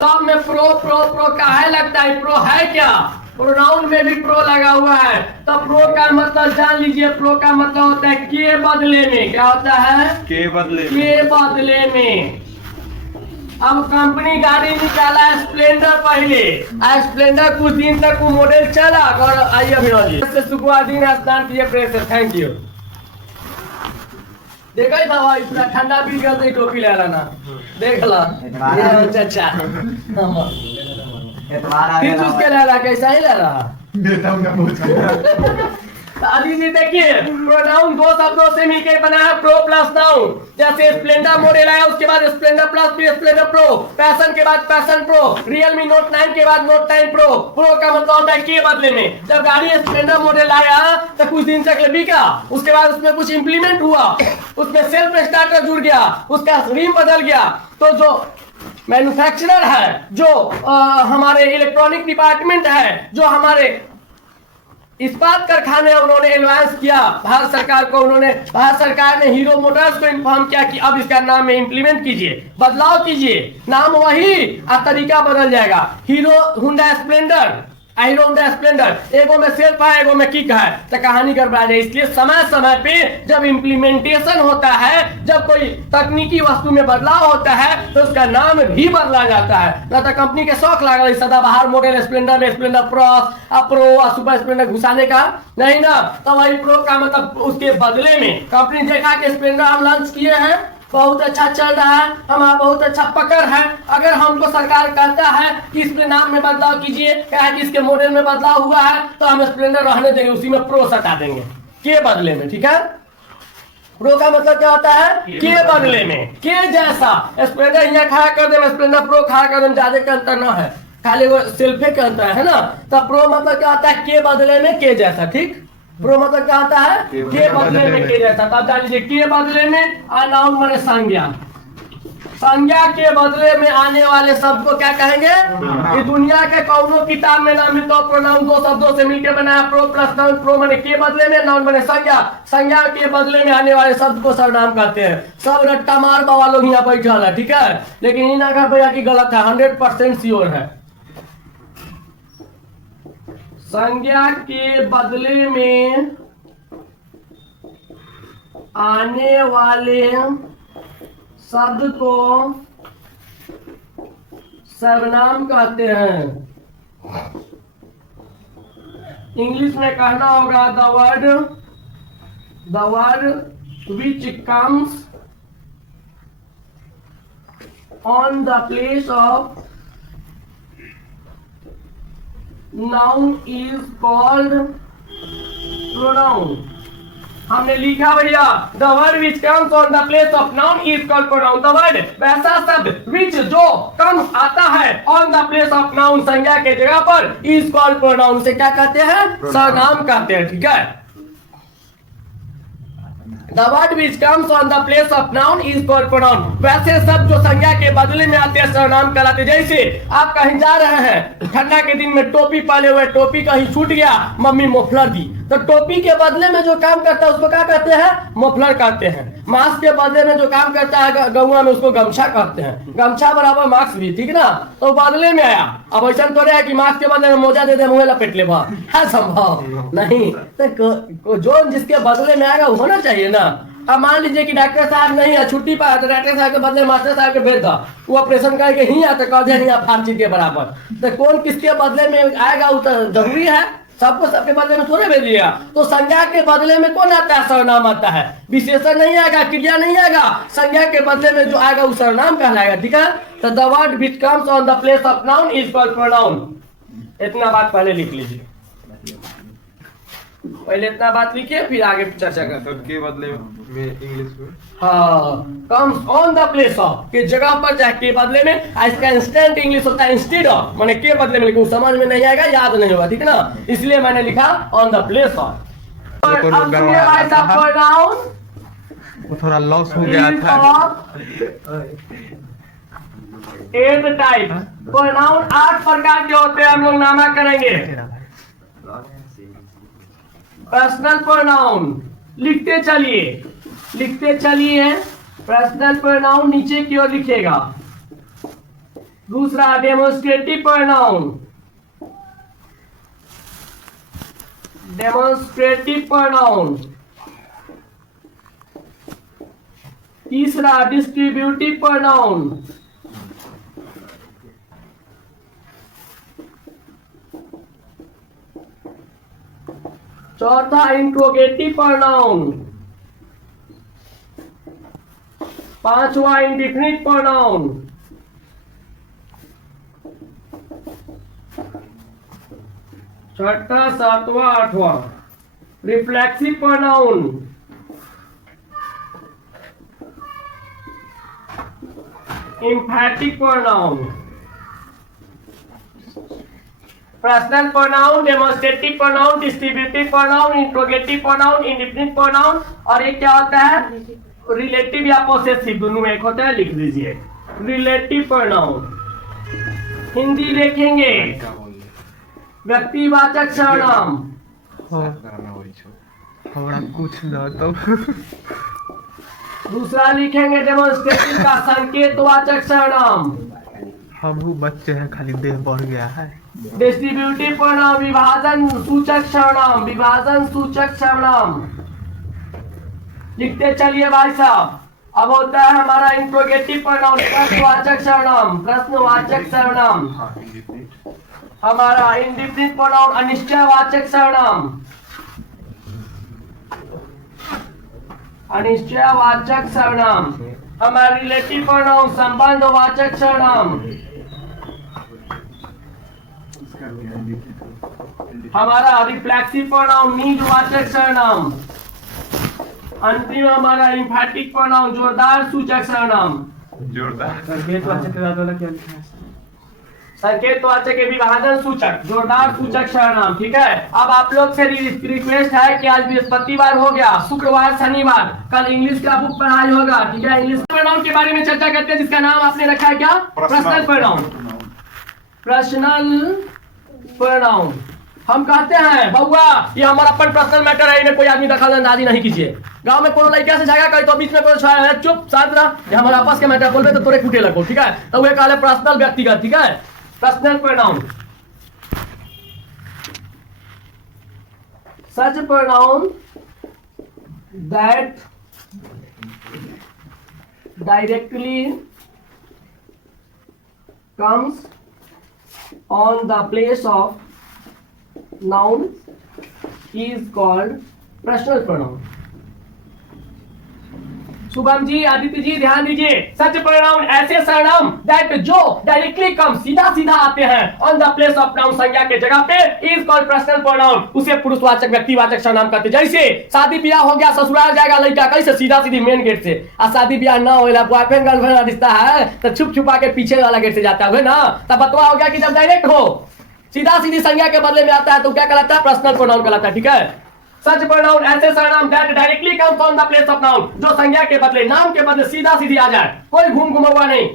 सब में pro pro pro काहे लगता है? प्रो है क्या? प्रोनाउन में भी प्रो लगा हुआ है। तो प्रो का मतलब जान लीजिए, प्रो का मतलब होता है के बदले में। क्या होता है? के बदले के बदले में। अब कंपनी गाड़ी निकाला है स्प्लेंडर। पहले स्प्लेंडर कुछ दिन तक वो मॉडल चला और आइए अभिनव जी सुखवा दिन स्नान कीजिए प्रेस। Thank you. देखा था भाई पूरा ठंडा पी गया तो टोपी ले लाना। देख ला अच्छा फिर उसके ले रहा कैसा ही ले रहा। अभी जी देखिए प्रोनाउन दो शब्दों से मिलकर बना है प्रो प्लस नाउन। जैसे स्प्लेंडर मॉडल आया उसके बाद स्प्लेंडर प्लस फिर स्प्लेंडर प्रो, पैशन के बाद पैशन प्रो, रियलमी नोट 9 के बाद नोट 9 प्रो। प्रो का मतलब होता है के बदले में। जब गाड़ी स्प्लेंडर मॉडल आया तो कुछ दिन तक बिका, उसके बाद उसमें कुछ इंप्लीमेंट हुआ, उसमें सेल्फ स्टार्टर जुड़ गया, उसका रिम बदल गया। तो जो मैन्युफैक्चरर है, जो हमारे इलेक्ट्रॉनिक डिपार्टमेंट है, जो हमारे इस्पात कारखाने, उन्होंने एडवांस किया भारत सरकार को। भारत सरकार ने हीरो मोटर्स को इन्फॉर्म किया कि अब इसका नाम में इंप्लीमेंट कीजिए, बदलाव कीजिए, नाम वही और तरीका बदल जाएगा। हीरो हुंडा स्प्लेंडर, हीरो होंडा स्प्लेंडर, एगो में सेल्फ है एगो में किक है, तो कहानी गड़बड़ा जाए। इसलिए समय समय पे जब इम्प्लीमेंटेशन होता है, जब कोई तकनीकी वस्तु में बदलाव होता है तो उसका नाम भी बदला जाता है। न तो कंपनी के शौक लागल सदाबहार मॉडल स्प्लेंडर में स्प्लेंडर प्रो सुपर स्प्लेंडर घुसाने का नहीं ना। तो वही प्रो का मतलब उसके बदले में कंपनी देखा कि स्प्लेंडर हम लॉन्च किए हैं, बहुत अच्छा चल रहा है, हमारा बहुत अच्छा पकड़ है। अगर हमको सरकार कहता है कि इसमें नाम में बदलाव कीजिए, क्या है कि इसके मॉडल में बदलाव हुआ है, तो हम स्प्लेंडर रहने देंगे, उसी में प्रो सटा देंगे के बदले में। ठीक है, प्रो का मतलब क्या होता है? के बदले में, के जैसा। स्प्लेंडर यहाँ खड़ा कर दे, स्प्लेंडर प्रो खड़ा कर दे, ज्यादा का अंतर ना है, खाली वो सेल्फे का अंतर है ना। तो प्रो मतलब क्या होता है? के बदले में के जैसा। ठीक, प्रो मतलब क्या होता है? के बदले में के जैसा। तब जान लीजिए के बदले में नाउन माने संज्ञा। संज्ञा के बदले में आने वाले शब्द को क्या कहेंगे? कि दुनिया के कौनो किताब में ना मिलता प्रोनाउन दो शब्दों से मिलकर बना है प्रो प्लस नाउन। प्रो माने के बदले में, नाउन माने संज्ञा। संज्ञा के बदले में आने वाले शब्द को सर्वनाम कहते हैं। सब रट्टा मार बाबा लोग यहाँ बैठा है, ठीक है, लेकिन इन अगर भैया की गलत है, 100% श्योर है। संज्ञा के बदले में आने वाले शब्द को सर्वनाम कहते हैं। इंग्लिश में कहना होगा the word which comes on the place of noun is called pronoun. हमने लिखा भैया the word which comes on the place of noun is called pronoun. The word वैसा शब्द विच जो कम्स आता है on the place of noun संज्ञा के जगह पर इज कॉल्ड प्रोनाउन से क्या कहते हैं? सर्वनाम कहते हैं। ठीक है, The word which comes on the place of noun is called pronoun। वैसे शब्द जो संज्ञा के बदले में आते हैं सर्वनाम कहलाते। जैसे आप कहीं जा रहे हैं, ठंडा के दिन में टोपी पहने हुए, टोपी कहीं छूट गया, मम्मी मोफलर दी, तो टोपी के बदले में जो काम करता है उसको क्या कहते हैं? मोफलर कहते हैं। मास्क के बदले में जो काम करता है गौवा में उसको गमछा कहते हैं। गमछा बराबर मास्क भी, ठीक ना। तो बदले में आया। अब ऐसा तो है कि मास्क के बदले में मोजा दे दे, मुँह लपेट ले, है संभव नहीं। तो जो जिसके बदले में आएगा वो होना चाहिए ना। अब मान लीजिए कि डॉक्टर साहब नहीं है, छुट्टी पर है, तो डॉक्टर साहब के बदले मास्टर साहब के भेज दो, वो ऑपरेशन करके ही आता कर दे नहीं फार्सी के बराबर। तो कौन किसके बदले में आएगा वो तो जरूरी है, सबको सबके बदले में थोड़े भेजिएगा। तो संज्ञा के बदले में कौन आता है? सर्वनाम आता है। विशेषण नहीं आएगा, क्रिया नहीं आएगा, संज्ञा के बदले में जो आएगा वो सर्वनाम कहलाएगा। ठीक है, तो the word which comes on the place of noun is called pronoun. इतना बात पहले लिख लीजिए, पहले इतना बात लिखिए फिर आगे चर्चा करते हैं। के बदले में इंग्लिश में comes on the place of के जगह पर जाए के बदले में। इसका इंस्टेंट इंग्लिश होता है इंस्टेड ऑफ, माने के बदले में, लेकिन समझ में नहीं आएगा, याद नहीं होगा, ठीक ना, इसलिए मैंने लिखा ऑन द प्लेस ऑफ। वो थोड़ा लॉस हो गया था। एट टाइप प्रोनाउन 8 प्रकार के होते हैं, हम लोग नामा करेंगे। पर्सनल प्रोनाउन लिखते चलिए, पर्सनल प्रोनाउन नीचे की ओर लिखिएगा। दूसरा डेमोन्स्ट्रेटिव प्रोनाउन, डेमोन्स्ट्रेटिव प्रोनाउन। तीसरा डिस्ट्रीब्यूटिव प्रोनाउन, चौथा इंट्रोगेटिव प्रोनाउन, पांचवा इंडिफिनिट प्रोनाउन, छठा सातवां आठवां reflexive pronoun, एम्फैटिक pronoun, personal pronoun, demonstrative pronoun, distributive pronoun, interrogative pronoun, indefinite pronoun, और एक क्या होता है रिलेटिव या पोसेसिव, दोनों में एक होता है, लिख दीजिए रिलेटिव प्रोनाउन। हिंदी देखेंगे व्यक्तिवाचक सर्वनाम, हमारा कुछ ना तो दूसरा लिखेंगे डेमोन्स्ट्रेटिव का संकेतवाचक सर्वनाम, हम बच्चे हैं, खाली देह बढ़ गया है। डिस्ट्रीब्यूटिव प्रोनाउन विभाजन सूचक सर्वनाम, विभाजन सूचक सर्वनाम लिखते चलिए भाई साहब। अब होता है हमारा इंट्रोगेटिव प्रोनाउन, प्रश्नवाचक सर्वनाम, प्रश्नवाचक सर्वनाम। हमारा इंडिफिनिट प्रोनाउन अनिश्चयवाचक सर्वनाम, अनिश्चयवाचक सर्वनाम। हमारा रिलेटिव प्रोनाउन संबंधवाचक सर्वनाम। हमारा रिफ्लेक्सिव प्रोनाउन नीडवाचक सर्वनाम। अंतिम हमारा एम्फैटिक प्रोनाउन जोरदार सूचक सर्वनाम। जोरदार संकेतवाचक वाला क्या लिखा है? संकेतवाचक के विभाजन सूचक जोरदार सूचक सर्वनाम। ठीक है, अब आप लोग से रिक्वेस्ट है कि आज बृहस्पतिवार हो गया, शुक्रवार शनिवार कल इंग्लिश का बुक पढ़ाई होगा। ठीक है, इंग्लिश प्रोनाउन के बारे में चर्चा करते हैं, जिसका नाम आपने रखा है क्या? Personal pronoun. पर्सनल प्रोनाउन हम कहते हैं बउआ ये हमारा अपन पर्सनल मैटर है, इन्हें कोई आदमी दखल अंदाजी नहीं कीजिए। गांव में कोनो लड़का से झगड़ा करे तो बीच में कोई छाया है, चुप शांत रह, ये हमारा आपस के मैटर बोलबे तो तोरे कुटे लगो। ठीक है, तो वे कहले पर्सनल व्यक्तिगत। ठीक है, personal pronoun. Such pronoun that directly comes on the place of noun is called personal pronoun. Shubham ji, Aditya ji ध्यान दीजिए, सच प्रोनाउन ऐसे सर्वनाम दैट जो डायरेक्टली कम सीधा सीधा आते हैं on the place of noun संज्ञा के जगह पे इज कॉल्ड पर्सनल प्रोनाउन। उसे पुरुषवाचक व्यक्तिवाचक सर्वनाम कहते हैं। जैसे शादी ब्याह हो गया, ससुराल जाएगा लड़का कैसे सीधा सीधी मेन गेट से, और शादी ब्याह ना होला बॉयफ्रेंड गर्लफ्रेंड का रिश्ता है तो छुप छुपा के पीछे वाला गेट से जाता है ना। तब बतवा हो गया कि जब डायरेक्ट हो सीधा सीधी संज्ञा के बदले में आता है तो क्या कहलाता है? पर्सनल प्रोनाउन कहलाता है। ठीक है, सच प्रोनाउन ऐसे सर्वनाम that directly comes on the place of noun, जो संज्ञा के बदले नाम के बदले सीधा सीधी आ जाए, कोई घूम घुमा नहीं,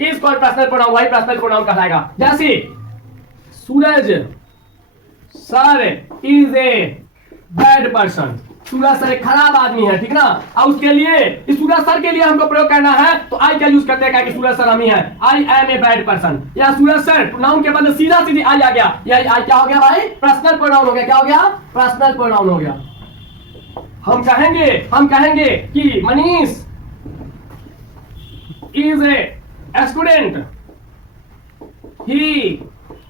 इज कॉल्ड पर्सनल प्रोनाउन। वही पर्सनल प्रोनाउन कहलाएगा। जैसे Suraj sir is a bad person, Suraj sir एक खराब आदमी है। ठीक ना, और उसके लिए इस सूरज सर के लिए हमको प्रयोग करना है तो आई का यूज करते हैं कि सूरज सर हम ही है, I am a bad person. या सूरज सर नाउन के बदले सीधा सीधी आई आ गया, या आई क्या हो गया भाई? पर्सनल प्रोनाउन हो गया। क्या हो गया? पर्सनल प्रोनाउन हो गया। हम कहेंगे कि Manish is a student, he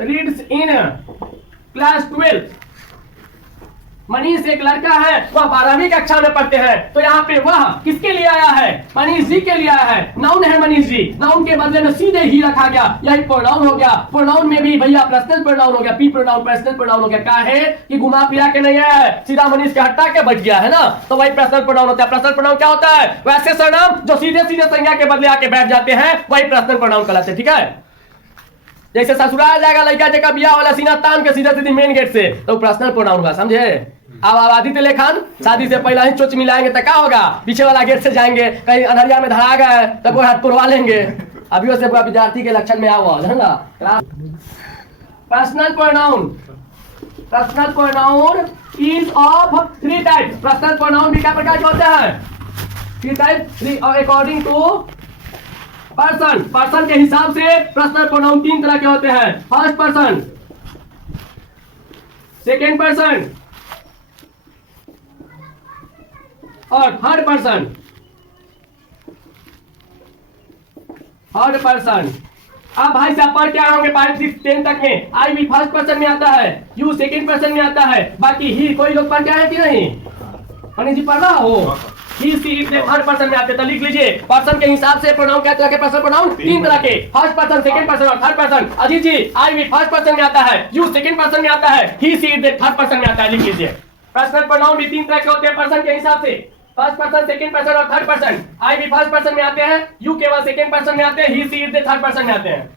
reads in class 12। Manish एक लड़का है, वह 12वीं कक्षा में पढ़ते हैं। तो यहाँ पे वह किसके लिए आया है? मनीष जी के लिए आया है। नाउन है मनीष जी, नाउन के बदले में सीधे ही रखा गया, यही प्रोनाउन हो गया। प्रोनाउन में भी भैया पर्सनल प्रोनाउन हो गया, पी प्रोनाउन पर्सनल प्रोनाउन हो गया। क्या है कि घुमा फिरा के नहीं आया है, सीधा मनीष के हटा के बच गया है ना, तो वही पर्सनल प्रोनाउन होता है। पर्सनल प्रोनाउन क्या होता है? वैसे सर्वनाम जो सीधे सीधे संज्ञा के बदले आके बैठ जाते हैं, वही पर्सनल प्रोनाउन कहलाते हैं। ठीक है, जैसे ससुराल जाएगा लड़का जगह बियाह वाला सीना तान के सीधा सीधी मेन गेट से, तो पर्सनल प्रोनाउन होगा। समझे? अब आदित्य लेखन शादी से पहले ही चोच मिलाएंगे तो क्या होगा? पीछे वाला गेट से जाएंगे, कहीं अनहरिया में धरा गए तो वो हाथ तोड़वा लेंगे। अभी से विद्यार्थी के लक्षण में आओ है ना। Personal pronoun, personal pronoun is of 3 types. Personal pronoun भी क्या प्रकार के होते हैं? 3 type according to person, person के हिसाब से पर्सनल प्रोनाउन 3 तरह के होते हैं। फर्स्ट पर्सन, सेकेंड पर्सन और थर्ड पर्सन। Third person. अब भाई साहब पढ़ क्या होंगे 5, 6, 10 तक में? आई भी फर्स्ट पर्सन में आता है, यू सेकेंड पर्सन में आता है, बाकी ही कोई लोग पढ़ के आए कि नहीं? अनिल जी पढ़ रहा हो? ही सी इट थर्ड पर्सन में आते हैं। तो लिख लीजिए पर्सन के हिसाब से प्रोनाउन क्या तरह के? पर्सनल प्रोनाउन 3 तरह के, फर्स्ट पर्सन, सेकंड पर्सन और थर्ड पर्सन। अजीत जी आई भी फर्स्ट पर्सन में आता है, यू सेकंड पर्सन में आता है, ही सी इट थर्ड पर्सन में आता है। लिख लीजिए पर्सनल प्रोनाउन भी 3 तरह के होते हैं पर्सन के हिसाब से, फर्स्ट पर्सन, सेकंड पर्सन और थर्ड पर्सन। आई भी फर्स्ट पर्सन में आते हैं, यू केवल सेकंड पर्सन में आते हैं, ही सी इट थर्ड पर्सन में आते हैं।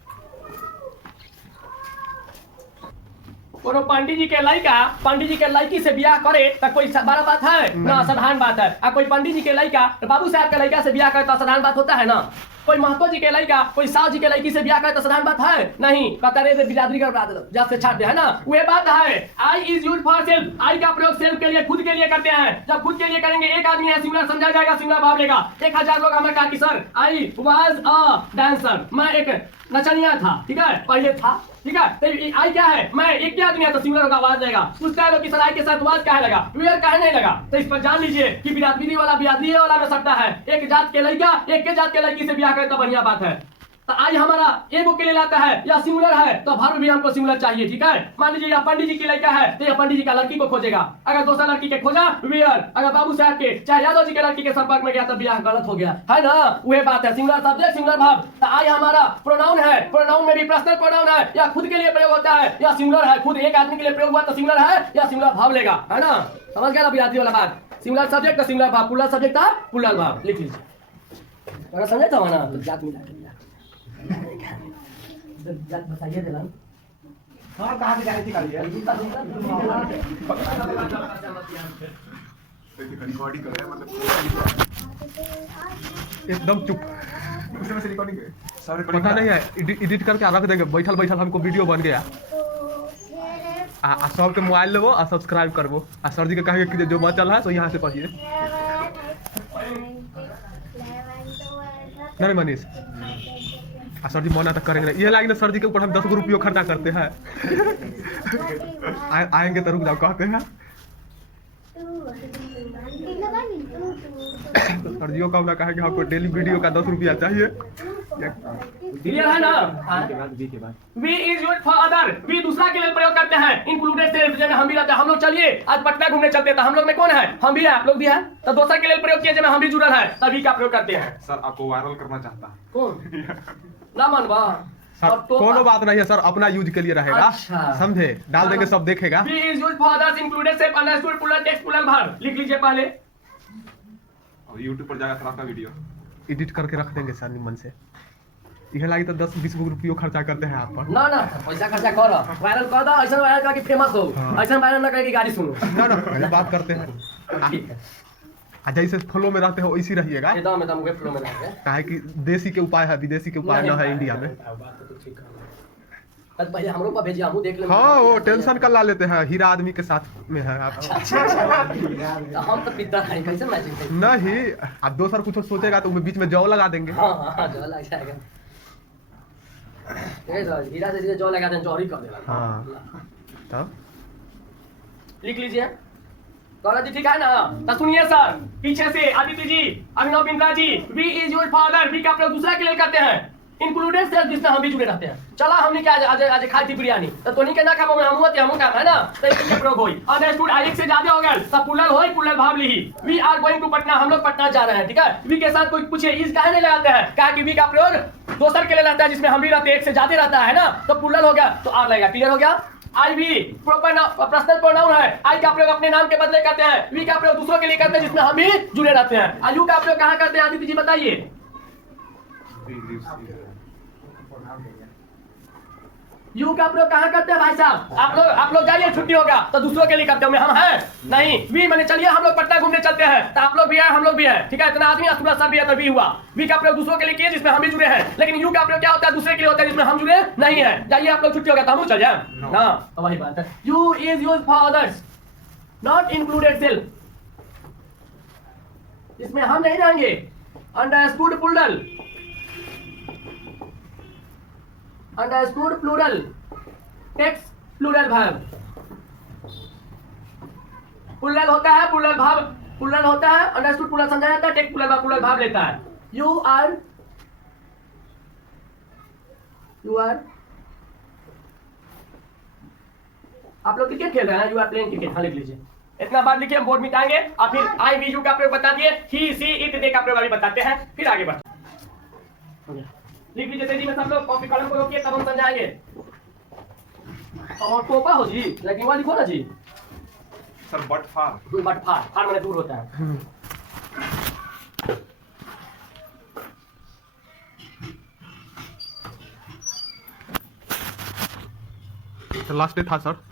कोनो पंडित जी के लड़की से ब्याह करे तो कोई बड़ा बात है ना? साधारण बात है। कोई पंडित जी के लड़का बाबू साहब के लड़का से ब्याह करे तो साधारण बात होता है ना? कोई महतो जी के लड़का कोई साहु जी के लड़की से ब्याह करे तो साधारण बात है नहीं? कतरे से बिरादरी का जब से छाट दे है ना, वह बात है। I is use for self, आई का प्रयोग सेल्फ के लिए, खुद के लिए करते हैं। जब खुद के लिए करेंगे, एक आदमी है सिंगुलर समझा जाएगा, सिंगुलर भाव लेगा। 1000 लोग हमें कहा कि sir I was a dancer, मैं एक नचनिया था, ठीक है, पहले था, ठीक है। तो आई क्या है? मैं एक क्या आदमी है तो सिंगुलर का आवाज जाएगा। पूछता है लोग कि सर आई के साथ वाज काहे लगा, वेयर काहे नहीं लगा? तो इस पर जान लीजिए कि बिरादरी वाला में सकता है। एक जात के लड़का एक के जात के लड़की से ब्याह करे तो बढ़िया बात है। तो आई हमारा एगो के लिए लाता है या सिंगुलर है तो भाव भी हमको सिंगुलर चाहिए, ठीक है। मान लीजिए या पंडित जी की लड़का है तो यह पंडित जी का लड़की को खोजेगा। अगर दूसरा लड़की के खोजा वेयर, अगर बाबू साहब के चाहे यादव जी के लड़की के संपर्क में गया तो ब्याह गलत हो गया, है ना? वह बात है, सिंगुलर सब्जेक्ट सिंगुलर भाव। तो आई हमारा प्रोनाउन है, प्रोनाउन में भी पर्सनल प्रोनाउन है, या खुद के लिए प्रयोग होता है या सिंगुलर है। खुद एक आदमी के लिए प्रयोग हुआ तो सिंगुलर है या सिंगुलर भाव लेगा, है ना? समझ गया ना बिरादरी वाला बात? सिंगुलर सब्जेक्ट तो सिंगुलर भाव, प्लुरल सब्जेक्ट था प्लुरल भाव। लिख लीजिए अगर समझे तो ना तो जात मिला जात बताइए दिला। हाँ कहाँ से जाने निकालिए रिकॉर्डिंग कर रहे हैं, मतलब एकदम चुप। उसमें से रिकॉर्डिंग है, सब पता नहीं है, एडिट करके रख देंगे। बैठल बैठल हमको वीडियो बन गया। सबके मोबाइल लेवो और सब्सक्राइब करबो। सर जी के कहेंगे कि जो बचल है तो यहाँ से पढ़िए। नहीं मनीष सर जी मना तक करेंगे। ये लाइन सर जी के ऊपर हम 10 रुपये खर्चा करते हैं। आएंगे तो रुक जाओ कहते हैं। सर जी का कहेंगे हमको डेली वीडियो का 10 रुपया चाहिए। क्लियर है ना? We is used for other, we दूसरा के लिए प्रयोग करते हैं। इंक्लूडेड सेल्फ, जैसे हम भी रहते हैं। हम लोग चलिए आज पटना घूमने चलते हैं तो हम लोग में कौन है? हम भी है, आप लोग भी है। तो दूसरा के लिए प्रयोग किए, जब हम भी जुड़ल है तभी का प्रयोग करते हैं। सर आपको वायरल करना चाहता है कौन? ना मनवा सर, कोनो बात नहीं है सर, अपना यूज के लिए रहेगा। अच्छा। समझे? डाल देंगे सब देखेगा। We is used for others included self understood plural takes plural verb. लिख लीजिए पहले। और YouTube पर जाएगा सर आपका वीडियो एडिट करके रख देंगे सर निमन से। यह लागी तो 10-20 रुपये खर्चा करते हैं आप पर। ना ना पैसा खर्चा करो, वायरल कर दो, ऐसा वायरल करके फेमस हो, ऐसा वायरल ना करके गाड़ी सुनो। ना ना पहले बात करते हैं। ठीक है, जैसे फ्लो में रहते हो वैसी रहिएगा। एकदम वेब फ्लो में रहते हैं। काहे कि देसी के उपाय है, विदेशी के उपाय ना है इंडिया में। बात तो ठीक है। तब पहले हमरो पर भेजिए, हमहू देख लेंगे। हाँ वो टेंशन कर ला लेते हैं, हीरा आदमी के साथ में है आप। तो हम तो पिता है, कैसे मैचिंग करें? नहीं अब दोसर कुछ सोचेगा तो बीच में जौ लगा देंगे। हाँ जो लग जाएगा। हीरा से जो लगा दें चोरी कर देगा। हाँ तब लिख लीजिए। गौरव जी ठीक है ना? तो सुनिए सर, पीछे से Aditya ji, Abhinav Bindra ji, we is your father, we का प्रयोग दूसरा के लिए करते हैं। इंक्लूडेड सेल्फ, जिसमें हम भी जुड़े रहते हैं। चला हमने क्या आज खाई थी बिरयानी तो नहीं के ना खाबो में हम होते हम काम है ना, तो इसके प्रयोग होई। अंडरस्टूड आई से ज्यादा हो गया सब पुलल होई, पुलल भाव ली। We are going to Patna, हम लोग पटना जा रहे हैं, ठीक है। वी के साथ कोई पूछे इस काहे नहीं लगाते हैं, कहा कि वी का प्रयोग दोसर के लिए रहता है जिसमें हम भी रहते हैं, एक से ज्यादा रहता है ना, तो पुलल हो गया तो आर लगेगा। क्लियर हो गया? आई भी पर्सनल प्रोनाउन है। आई का प्रयोग अपने नाम के बदले करते हैं, वी का प्रयोग दूसरों के लिए करते हैं जिसमें हम भी जुड़े रहते हैं। आयु का प्रयोग कहाँ करते हैं आदित्य जी बताइए? यू का प्रयोग कहाँ करते हैं भाई साहब? आप लोग जाइए, छुट्टी होगा तो दूसरों के लिए करते होंगे, हम हैं नहीं। वी मैंने चलिए हम लोग पटना घूमने चलते हैं तो आप लोग भी हैं हम लोग भी हैं, ठीक है। इतना आदमी असूला सब भी है तो वी हुआ। वी का प्रयोग दूसरों के लिए किए जिसमें हम भी जुड़े हैं, लेकिन यू का प्रयोग क्या होता है? दूसरे के लिए होता है जिसमें हम जुड़े नहीं है। जाइए आप लोग, छुट्टी होगा तो हम चल जाए ना, तो वही बात है। You is used for others not included self, इसमें हम नहीं रहेंगे। Understood plural, understood plural takes plural verb plural होता है प्लूरल वर्ब प्लूरल होता है अंडरस्टूड प्लूरल समझा जाता है टेक्स्ट प्लूरल वर्ब लेता है यू आर आप लोग क्रिकेट खेल रहे हैं यू आर प्लेइंग क्रिकेट हाँ लिख लीजिए इतना बार लिखिए हम बोर्ड मिटाएंगे और फिर आई वी यू का प्रयोग बता दिए ही सी इट दे का प्रयोग अभी बताते हैं फिर आगे बढ़ लिख लीजिए तेजी में सब लोग कॉपी कलम को रोकिए तब हम समझाएंगे और टोपा हो जी लेकिन वहाँ लिखो ना जी सर बट फार फार मैंने दूर होता है लास्ट डे था सर